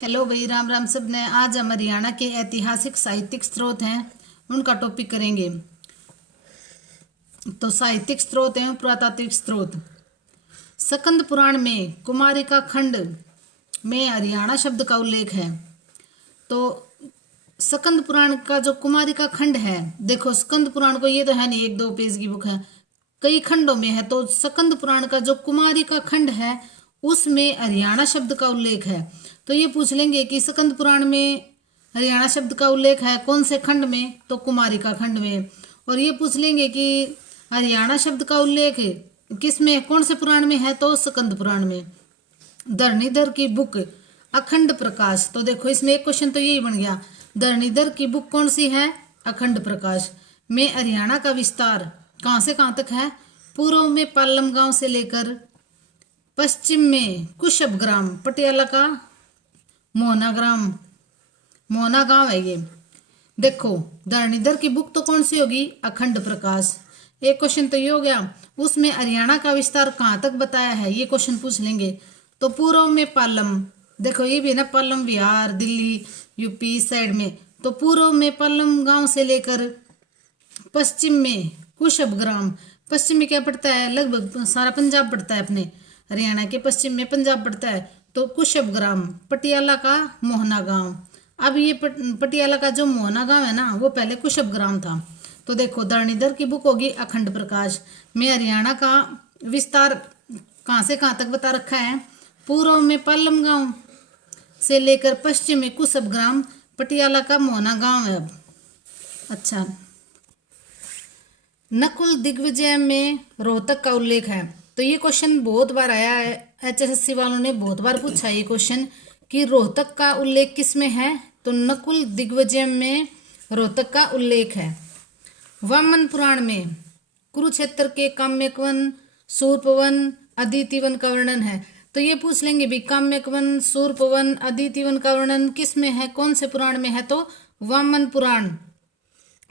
Hello भाई, राम राम सब ने। आज हम हरियाणा के ऐतिहासिक साहित्यिक स्रोत हैं उनका टॉपिक करेंगे। तो साहित्यिक स्रोत हैं पुरातात्विक स्रोत। स्कंद पुराण में कुमारिका खंड में हरियाणा शब्द का उल्लेख है। तो स्कंद पुराण का जो कुमारिका खंड है, देखो स्कंद पुराण को ये तो है नहीं एक दो पेज की बुक है, कई खंडों में है। तो स्कंद पुराण का जो कुमारिका खंड है उसमें हरियाणा शब्द का उल्लेख है। तो ये पूछ लेंगे कि स्कंद पुराण में हरियाणा शब्द का उल्लेख है कौन से खंड में, तो कुमारिका खंड में। और ये पूछ लेंगे कि हरियाणा शब्द का उल्लेख किस में, कौन से पुराण में है, तो स्कंद पुराण में। धरणीधर की बुक अखंड प्रकाश, तो देखो इसमें एक क्वेश्चन तो यही बन गया। धरणीधर की बुक कौन सी है? अखंड प्रकाश में हरियाणा का विस्तार कहाँ से कहाँ तक है? पूर्व में पालम गांव से लेकर पश्चिम में कुशब ग्राम, पटियाला का मोहना ग्राम, मोहना गांव है ये। देखो धरणीधर की बुक तो कौन सी होगी? अखंड प्रकाश। एक क्वेश्चन तो ये हो गया। उसमें हरियाणा का विस्तार कहाँ तक बताया है, ये क्वेश्चन पूछ लेंगे। तो पूर्व में पालम, देखो ये भी है ना, पालम बिहार दिल्ली यूपी इस साइड में। तो पूर्व में पालम गांव से लेकर पश्चिम में कुशब ग्राम, पश्चिम में क्या पड़ता है? लगभग सारा पंजाब पड़ता है, अपने हरियाणा के पश्चिम में पंजाब पड़ता है। तो कुशब ग्राम, पटियाला का मोहना गांव। अब ये पटियाला का जो मोहना गांव है ना, वो पहले कुशब ग्राम था। तो देखो धरणीधर की बुक होगी अखंड प्रकाश में हरियाणा का विस्तार कहाँ से कहाँ तक बता रखा है। पूर्व में पालम गांव से लेकर पश्चिम में कुशब ग्राम, पटियाला का मोहना गांव है। अब अच्छा, नकुल दिग्विजय में रोहतक का उल्लेख है। तो ये क्वेश्चन बहुत बार आया है, एचएसएससी वालों ने बहुत बार पूछा ये क्वेश्चन कि रोहतक का उल्लेख किस में है। तो नकुल दिग्विजय में रोहतक का उल्लेख है। वामन पुराण में कुरुक्षेत्र के काम्यक वन, शूरपवन, अदिति वन का वर्णन है। तो ये पूछ लेंगे भी काम्यक वन, शूरपवन, अदिति वन का वर्णन किस में है, कौन से पुराण में है? तो वामन पुराण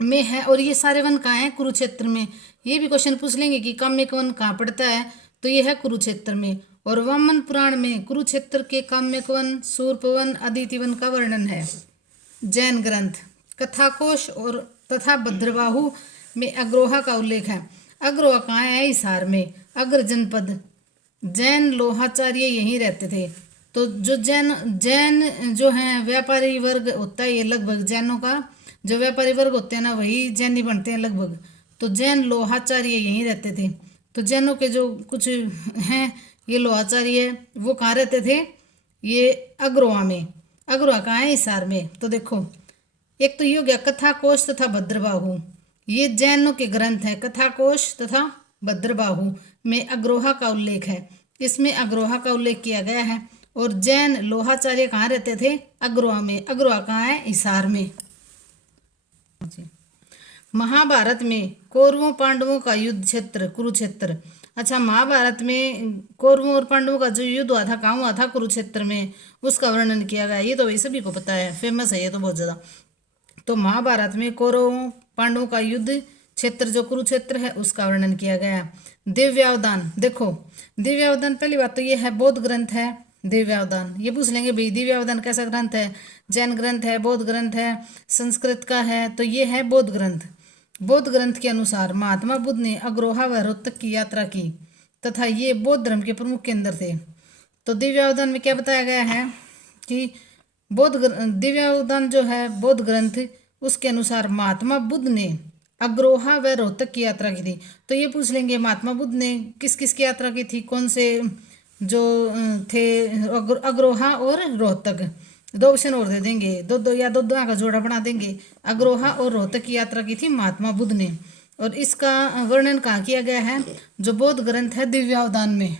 में है। और ये सारे वन कहाँ हैं? कुरुक्षेत्र में। ये भी क्वेश्चन पूछ लेंगे कि काम्यक वन कहाँ पड़ता है, तो ये है कुरुक्षेत्र में। और वामन पुराण में कुरुक्षेत्र के काम्यक वन, शूरपवन, अदिति वन का वर्णन है। जैन ग्रंथ कथाकोश और तथा भद्रबाहु में अग्रोहा का उल्लेख है। अग्रोहा कहाँ है? हिसार में। अग्र जनपद, जैन लोहाचार्य यहीं रहते थे। तो जो जैन जो है व्यापारी वर्ग होता है, ये लगभग जैनों का जो व्यापारी वर्ग होते हैं ना, वही जैनी बनते हैं लगभग। तो जैन लोहाचार्य यहीं रहते थे। तो जैनों के जो कुछ हैं ये लोहाचार्य, वो कहाँ रहते थे? ये अग्रोहा में। अग्रोहा कहाँ है? हिसार में। तो देखो एक तो ये हो गया कथाकोश तथा भद्रबाहु, ये जैनों के ग्रंथ है। कथाकोश तथा भद्रबाहु में अग्रोहा का उल्लेख है, इसमें अग्रोहा का उल्लेख किया गया है। और जैन लोहाचार्य कहाँ रहते थे? अग्रोहा में। अग्रोहा कहाँ है? हिसार में। महाभारत में कौरवों पांडवों का युद्ध क्षेत्र कुरुक्षेत्र। अच्छा, महाभारत में कौरवों और पांडवों का जो युद्ध हुआ था कहाँ हुआ था? कुरुक्षेत्र में। उसका वर्णन किया गया। ये तो वही सभी को पता है, फेमस है ये तो बहुत ज्यादा। तो महाभारत में कौरवों पांडवों का युद्ध क्षेत्र जो कुरुक्षेत्र है उसका वर्णन किया गया। दिव्यावदान, देखो दिव्यावदान पहली बात तो ये है बौद्ध ग्रंथ है। दिव्यावदान ये पूछ लेंगे भाई दिव्यावदान कैसा ग्रंथ है? जैन ग्रंथ है, बौद्ध ग्रंथ है, संस्कृत का है। तो ये है बौद्ध ग्रंथ। बौद्ध ग्रंथ के अनुसार महात्मा बुद्ध ने अग्रोहा व रोहतक की यात्रा की तथा ये बौद्ध धर्म के प्रमुख केंद्र थे। तो दिव्यावदान में क्या बताया गया है कि दिव्यावदान जो है बौद्ध ग्रंथ, उसके अनुसार महात्मा बुद्ध ने अग्रोहा व रोहतक की यात्रा की थी। तो ये पूछ लेंगे महात्मा बुद्ध ने किस किस की यात्रा की थी, कौन से जो थे? अग्रोहा और रोहतक। दो ऑप्शन और दे देंगे, दो का जोड़ा बना देंगे। अग्रोहा और रोहतक की यात्रा की थी महात्मा बुद्ध ने। और इसका वर्णन कहाँ किया गया है? जो बौद्ध ग्रंथ है दिव्यावदान में।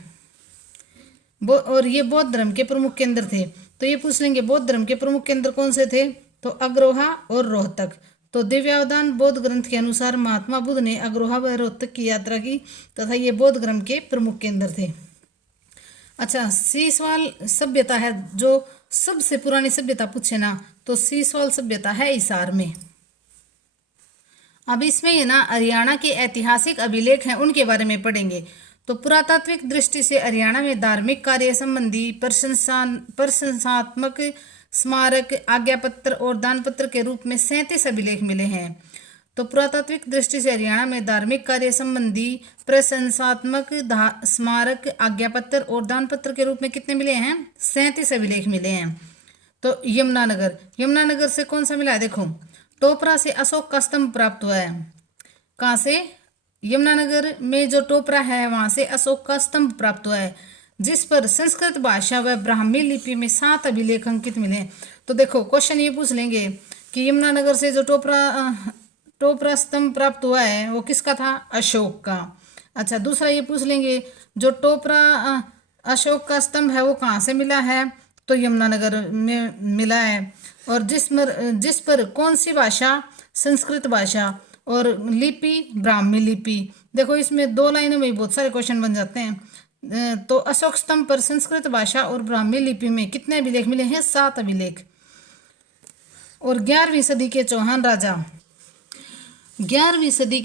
और ये बौद्ध धर्म के प्रमुख केंद्र थे। तो ये पूछ लेंगे बौद्ध धर्म के प्रमुख केंद्र कौन से थे? तो अग्रोहा और रोहतक। तो दिव्यावदान बौद्ध ग्रंथ के अनुसार महात्मा बुद्ध ने अग्रोहा व रोहतक की यात्रा की तथा ये बौद्ध धर्म के प्रमुख केंद्र थे। अच्छा, सीसवाल सभ्यता है जो सबसे पुरानी सभ्यता पूछे ना, तो सीसवाल सभ्यता है हिसार में। अब इसमें ये ना हरियाणा के ऐतिहासिक अभिलेख हैं उनके बारे में पढ़ेंगे। तो पुरातात्विक दृष्टि से हरियाणा में धार्मिक कार्य संबंधी प्रशंसात्मक स्मारक, आज्ञा पत्र और दान पत्र के रूप में 37 अभिलेख मिले हैं। तो पुरातात्विक दृष्टि से हरियाणा में धार्मिक कार्य संबंधी प्रशंसात्मक स्मारक, आज्ञा पत्र और दान पत्र के रूप में कितने मिले हैं? 37 अभिलेख मिले हैं। तो यमुनानगर से कौन सा मिला है? देखो, टोपरा से अशोक का स्तंभ प्राप्त हुआ है। कहाँ से? यमुनानगर में जो टोपरा है वहां से अशोक का स्तंभ प्राप्त हुआ है, जिस पर संस्कृत भाषा व ब्राह्मी लिपि में 7 अभिलेख अंकित मिले। तो देखो, क्वेश्चन ये पूछ लेंगे कि यमुनानगर से जो टोपरा स्तंभ प्राप्त हुआ है वो किसका था? अशोक का। अच्छा, दूसरा ये पूछ लेंगे जो टोपरा अशोक का स्तंभ है वो कहाँ से मिला है? तो यमुनानगर में मिला है। और जिस पर कौन सी भाषा? संस्कृत भाषा। और लिपि ब्राह्मी लिपि। देखो, इसमें 2 लाइनों में बहुत सारे क्वेश्चन बन जाते हैं। तो अशोक स्तंभ पर संस्कृत भाषा और ब्राह्मी लिपि में कितने अभिलेख मिले हैं? 7 अभिलेख। और 11वीं सदी के चौहान राजा 11वीं सदी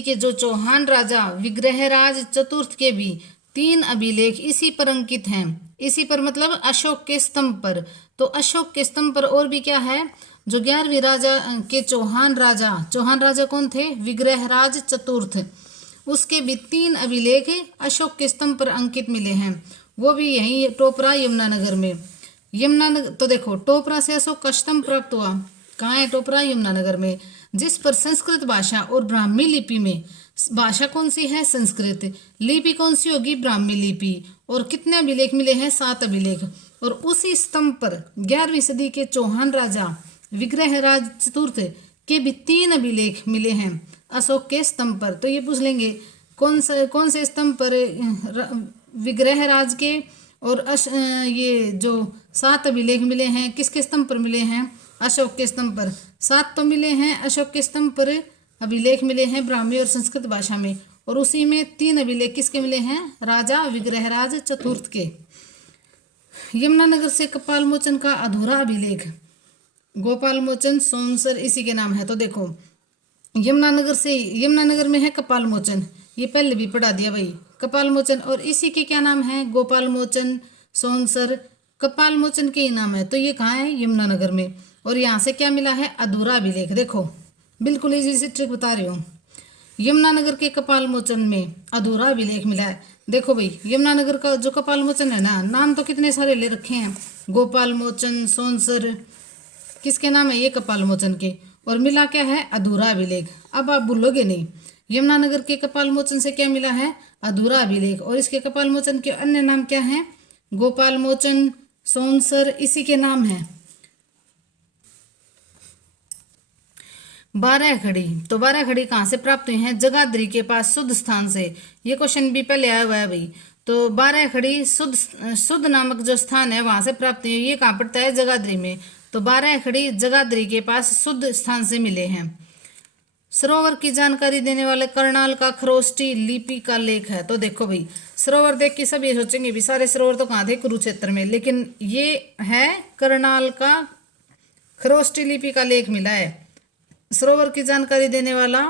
के जो चौहान राजा विग्रहराज चतुर्थ के भी 3 अभिलेख इसी पर अंकित हैं। इसी पर मतलब अशोक के स्तंभ पर। तो अशोक के स्तंभ पर और भी क्या है? जो 11वीं राजा के चौहान राजा कौन थे? विग्रहराज चतुर्थ। उसके भी 3 अभिलेख अशोक के स्तंभ पर अंकित मिले हैं, वो भी यही टोपरा यमुनानगर में। यमुनानगर, तो देखो, टोपरा से अशोक का स्तंभ प्राप्त हुआ। कहाँ है टोपरा? यमुनानगर में। जिस पर संस्कृत भाषा और ब्राह्मी लिपि में, भाषा कौन सी है? संस्कृत। लिपि कौन सी होगी? ब्राह्मी लिपि। और कितने अभिलेख मिले हैं? 7 अभिलेख। और उसी स्तंभ पर 11वीं सदी के चौहान राजा विग्रहराज चतुर्थ के भी 3 अभिलेख मिले हैं अशोक के स्तंभ पर। तो ये पूछ लेंगे कौन से स्तंभ पर विग्रहराज के, और ये जो 7 अभिलेख मिले हैं किसके स्तंभ पर मिले हैं? अशोक के स्तंभ पर। 7 तो मिले हैं अशोक के स्तंभ पर, अभिलेख मिले हैं ब्राह्मी और संस्कृत भाषा में। और उसी में 3 अभिलेख किसके मिले हैं? राजा विग्रहराज चतुर्थ के। यमुनानगर से कपाल मोचन का अधूरा अभिलेख, गोपाल मोचन सोनसर इसी के नाम है। तो देखो, यमुनानगर में है कपाल मोचन, ये पहले भी पढ़ा दिया भाई, कपाल मोचन। और इसी के क्या नाम है? गोपाल मोचन सोनसर। कपाल मोचन के ही नाम है। तो ये कहाँ है? यमुनानगर में। और यहाँ से क्या मिला है? अधूरा अभिलेख। देखो, बिल्कुल इजी सी ट्रिक बता रही हूँ। यमुनानगर के कपाल मोचन में अधूरा अभिलेख मिला है। देखो भाई, यमुनानगर का जो कपाल मोचन है ना, नाम तो कितने सारे ले रखे हैं, गोपाल मोचन सोनसर, किसके नाम है? ये कपाल मोचन के। और मिला क्या है? अधूरा अभिलेख। अब आप भूलोगे नहीं, यमुनानगर के कपाल मोचन से क्या मिला है? अधूरा अभिलेख। और इसके कपाल मोचन के अन्य नाम क्या हैं? गोपाल मोचन सोनसर इसी के नाम है। 12 खड़ी, तो 12 खड़ी कहाँ से प्राप्त हुई हैं? जगाधरी के पास शुद्ध स्थान से। ये क्वेश्चन भी पहले आया हुआ है भाई। तो 12 खड़ी शुद्ध नामक जो स्थान है वहां से प्राप्त हुई है। ये कहाँ पड़ता है? जगाधरी में। तो 12 खड़ी जगाधरी के पास शुद्ध स्थान से मिले हैं। सरोवर की जानकारी देने वाले करनाल का खरोष्टी लिपि का लेख है। तो देखो भाई, सरोवर देख के सब ये सोचेंगे भी सारे सरोवर तो कहाँ थे? कुरुक्षेत्र में। लेकिन ये है करनाल का खरोष्टी लिपि का लेख मिला है। सरोवर की जानकारी देने वाला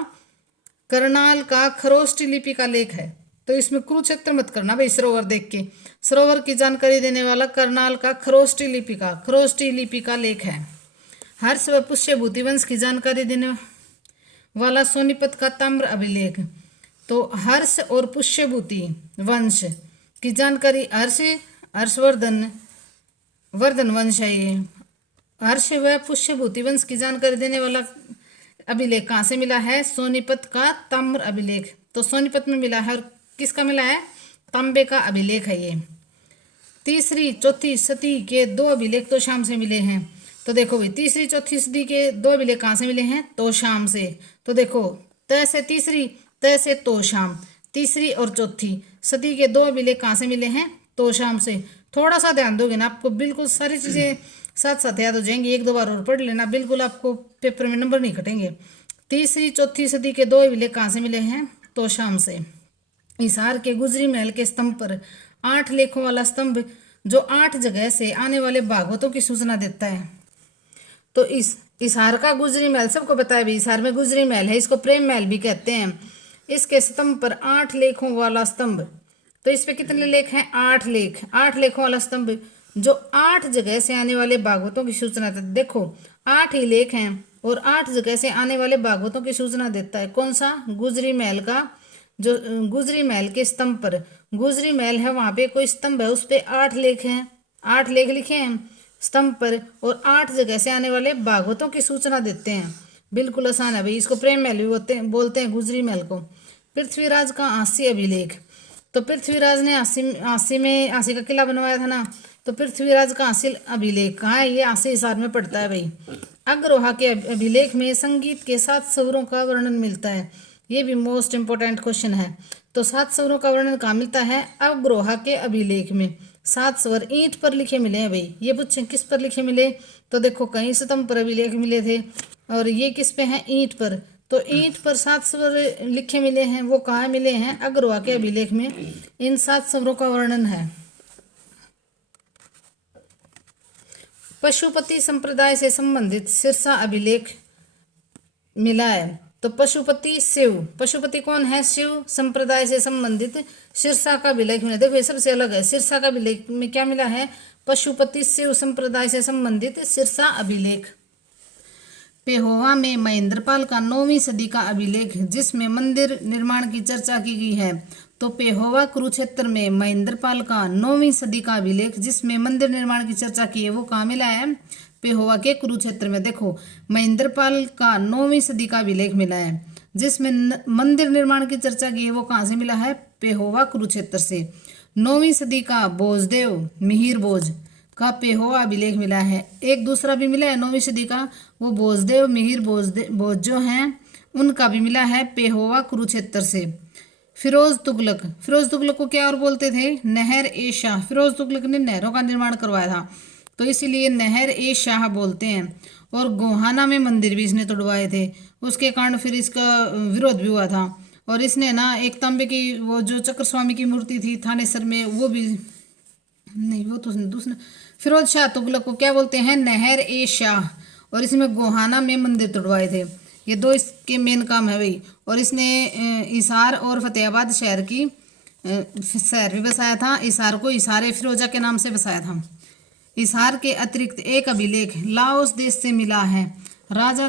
करनाल का खरोष्टी लिपि का लेख है। तो इसमें कुरुक्षेत्र मत करना भाई सरोवर देख के। सरोवर की जानकारी देने वाला करनाल का खरोष्टी लिपि का लेख है। हर्ष व पुष्यभूति वंश की जानकारी देने वाला सोनीपत का ताम्र अभिलेख। तो हर्ष और पुष्यभूति वंश की जानकारी, हर्षवर्धन वंश है ये। हर्ष व पुष्यभूति वंश की जानकारी देने वाला अभिलेख कहाँ से मिला है? सोनीपत का ताम्र अभिलेख। तो सोनीपत में मिला है। और किसका मिला है? तांबे का अभिलेख है ये। 3री 4थी सदी के 2 अभिलेख तो शाम से मिले हैं। तो देखो भाई, 3री 4थी सदी के 2 अभिलेख कहाँ से मिले हैं? तो शाम से। तो देखो, त से 3री, त से तो शाम, 3री और 4थी सदी के 2 अभिलेख कहाँ से मिले हैं? तो शाम से। थोड़ा सा ध्यान दोगे ना, आपको बिल्कुल सारी चीजें साथ साथ याद हो जाएंगी। 1-2 बार और पढ़ लेना, बिल्कुल आपको पेपर में नंबर नहीं कटेंगे। 3री 4थी सदी के 2 अभिलेख कहाँ से मिले हैं? तो शाम से। हिसार के गुजरी महल के स्तंभ पर 8 लेखों वाला स्तंभ जो 8 जगह से आने वाले भागवतों की सूचना देता है। तो इस हिसार का गुजरी महल सबको पता है भाई, हिसार में गुजरी महल है, इसको प्रेम महल भी कहते हैं। इसके स्तंभ पर 8 लेखों वाला स्तंभ। तो इस पे कितने लेख हैं? 8 लेख। 8 लेखों वाला स्तंभ जो 8 जगह से आने वाले भागवतों की सूचना देता है। देखो 8 ही लेख हैं और 8 जगह से आने वाले भागवतों की सूचना देता है। कौन सा? गुजरी महल का, जो गुजरी महल के स्तंभ पर, गुजरी महल है वहां पे कोई स्तंभ है, उस पे 8 लेख हैं, 8 लेख लिखे हैं स्तंभ पर, और 8 जगह से आने वाले भागवतों की सूचना देते हैं। बिल्कुल आसान है भाई। इसको प्रेम महल भी बोलते हैं गुजरी महल को। पृथ्वीराज का 80 अभिलेख। तो पृथ्वीराज ने 80 का किला बनवाया था ना, तो पृथ्वीराज का 80 अभिलेख कहाँ है? ये 80 हिसार में पड़ता है भाई। अग्ररोहा के अभिलेख में संगीत के 7 स्वरों का वर्णन मिलता है। ये भी मोस्ट इंपोर्टेंट क्वेश्चन है। तो 7 स्वरों का वर्णन कहाँ मिलता है? अग्ररोहा के अभिलेख में 7 स्वर ईंट पर लिखे मिले हैं भाई। ये पूछे किस पर लिखे मिले, तो देखो कहीं स्तंभ पर अभिलेख मिले थे, और ये किस पे हैं? ईंट पर। तो ईंट पर 7 स्वर लिखे मिले हैं, वो कहाँ मिले हैं? अग्ररोहा के अभिलेख में इन 7 स्वरों का वर्णन है। पशुपति संप्रदाय से संबंधित सिरसा अभिलेख मिला है। तो पशुपति शिव, पशुपति कौन है? शिव संप्रदाय से संबंधित सिरसा का अभिलेख मिला। देखो ये सबसे अलग है। सिरसा का अभिलेख में क्या मिला है? पशुपति शिव संप्रदाय से संबंधित सिरसा अभिलेख। पेहोवा में महेंद्रपाल का 9वीं सदी का अभिलेख जिसमें मंदिर निर्माण की चर्चा की गई है। तो पेहोवा कुरुक्षेत्र में महेंद्रपाल का 9वीं सदी का अभिलेख जिसमें मंदिर निर्माण की चर्चा की है, वो कहाँ मिला है? पेहोवा के कुरुक्षेत्र में। देखो महेंद्रपाल का 9वीं सदी का अभिलेख मिला है जिसमें मंदिर निर्माण की चर्चा की है, वो कहाँ से मिला है? पेहोवा कुरुक्षेत्र से। 9वीं सदी का भोजदेव मिहिर भोज का पेहोवा अभिलेख मिला है। एक दूसरा भी मिला है 9वीं सदी का, वो भोजदेव मिहिर भोज जो हैं उनका भी मिला है पेहोवा कुरुक्षेत्र से। फिरोज तुगलक, फिरोज तुगलक को क्या और बोलते थे? नहर ए शाह। फिरोज तुगलक ने नहरों का निर्माण करवाया था, तो इसीलिए नहर ए शाह बोलते हैं। और गोहाना में मंदिर भी इसने तोड़वाए थे, उसके कारण फिर इसका विरोध भी हुआ था। और इसने ना एक तांबे की वो जो चक्र स्वामी की मूर्ति थी थानेसर में, वो भी नहीं, वो तो दूसरा। फिरोज शाह तुगलक को क्या बोलते हैं? नहर ए शाह। और इसमें गोहाना में मंदिर तोड़वाए थे। ये दो इसके मेन काम है भाई। और इसने हिसार और फतेहाबाद शहर भी बसाया था। हिसार को हिसार फिरोजा के नाम से बसाया था। हिसार के अतिरिक्त एक अभिलेख लाओस देश से मिला है। राजा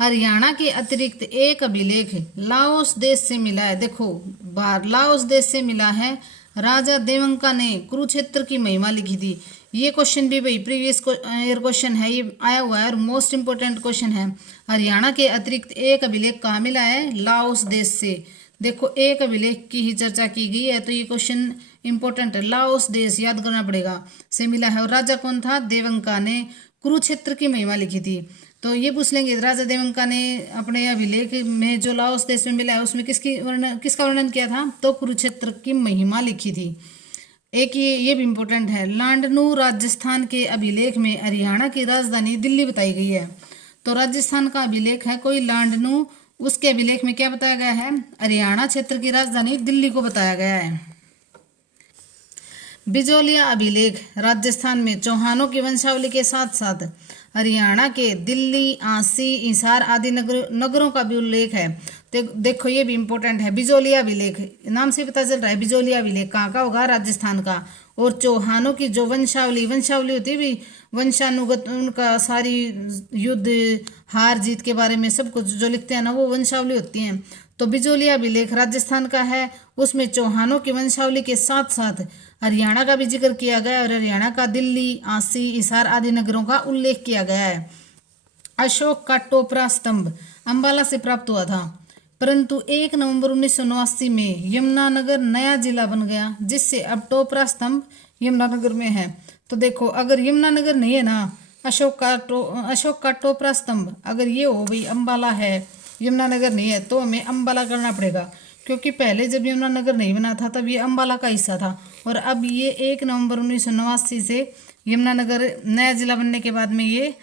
हरियाणा के अतिरिक्त एक अभिलेख लाओस देश से मिला है। देखो बाहर लाओस देश से मिला है। राजा देवंका ने कुरुक्षेत्र की महिमा लिखी थी। ये क्वेश्चन भी भाई प्रीवियस ईयर क्वेश्चन है, ये आया हुआ है और मोस्ट इंपोर्टेंट क्वेश्चन है। हरियाणा के अतिरिक्त एक अभिलेख कहाँ मिला है? लाओस देश से। देखो एक अभिलेख की ही चर्चा की गई है, तो ये क्वेश्चन इंपॉर्टेंट है। लाओस देश याद करना पड़ेगा से मिला है। और राजा कौन था? देवंका ने कुरुक्षेत्र की महिमा लिखी थी। तो ये पूछ लेंगे राजा देवंका ने अपने अभिलेख में जो लाओस देश में मिला है उसमें किसका वर्णन किया था? तो कुरुक्षेत्र की महिमा लिखी थी। एक ये भी इम्पोर्टेंट है। लांडनू राजस्थान के अभिलेख में हरियाणा की राजधानी दिल्ली बताई गई है। तो राजस्थान का अभिलेख है कोई लांडनू, उसके अभिलेख में क्या बताया गया है? हरियाणा क्षेत्र की राजधानी दिल्ली को बताया गया है। बिजोलिया अभिलेख राजस्थान में चौहानों की वंशावली के साथ साथ हरियाणा के दिल्ली, आंसी, हिसार आदि नगरों का भी उल्लेख है। तो देखो ये भी इम्पोर्टेंट है। बिजोलिया अभिलेख नाम से पता चल रहा है। बिजोलिया अभिलेख कहाँ का होगा? राजस्थान का। और चौहानों की जो वंशावली होती है भी, वंशानुगत उनका सारी युद्ध हार जीत के बारे में सब कुछ जो लिखते हैं ना, वो वंशावली होती हैं। तो बिजोलिया अभिलेख राजस्थान का है, उसमें चौहानों की वंशावली के साथ साथ हरियाणा का भी जिक्र किया गया और हरियाणा का दिल्ली, आंसी, हिसार आदि नगरों का उल्लेख किया गया है। अशोक का टोपरा स्तंभ अंबाला से प्राप्त हुआ था, परंतु 1 नवंबर 1989 में यमुनानगर नया जिला बन गया, जिससे अब टोपरा स्तंभ यमुनानगर में है। तो देखो अगर यमुनानगर नहीं है ना, अशोक का टोपरा स्तंभ अगर ये हो भाई अंबाला है, यमुनानगर नहीं है, तो हमें अंबाला करना पड़ेगा, क्योंकि पहले जब यमुनानगर नहीं बना था तब ये अंबाला का हिस्सा था। और अब ये 1 नवंबर 1989 से यमुनानगर नया जिला बनने के बाद में ये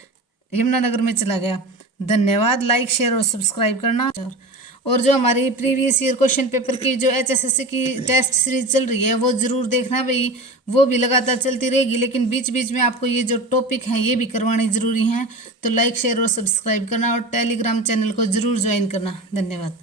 यमुनानगर में चला गया। धन्यवाद। लाइक, शेयर और सब्सक्राइब करना। और जो हमारी प्रीवियस ईयर क्वेश्चन पेपर की जो HSSC की टेस्ट सीरीज चल रही है वो ज़रूर देखना भाई, वो भी लगातार चलती रहेगी, लेकिन बीच बीच में आपको ये जो टॉपिक हैं ये भी करवाने ज़रूरी हैं। तो लाइक, शेयर और सब्सक्राइब करना और टेलीग्राम चैनल को ज़रूर ज्वाइन करना। धन्यवाद।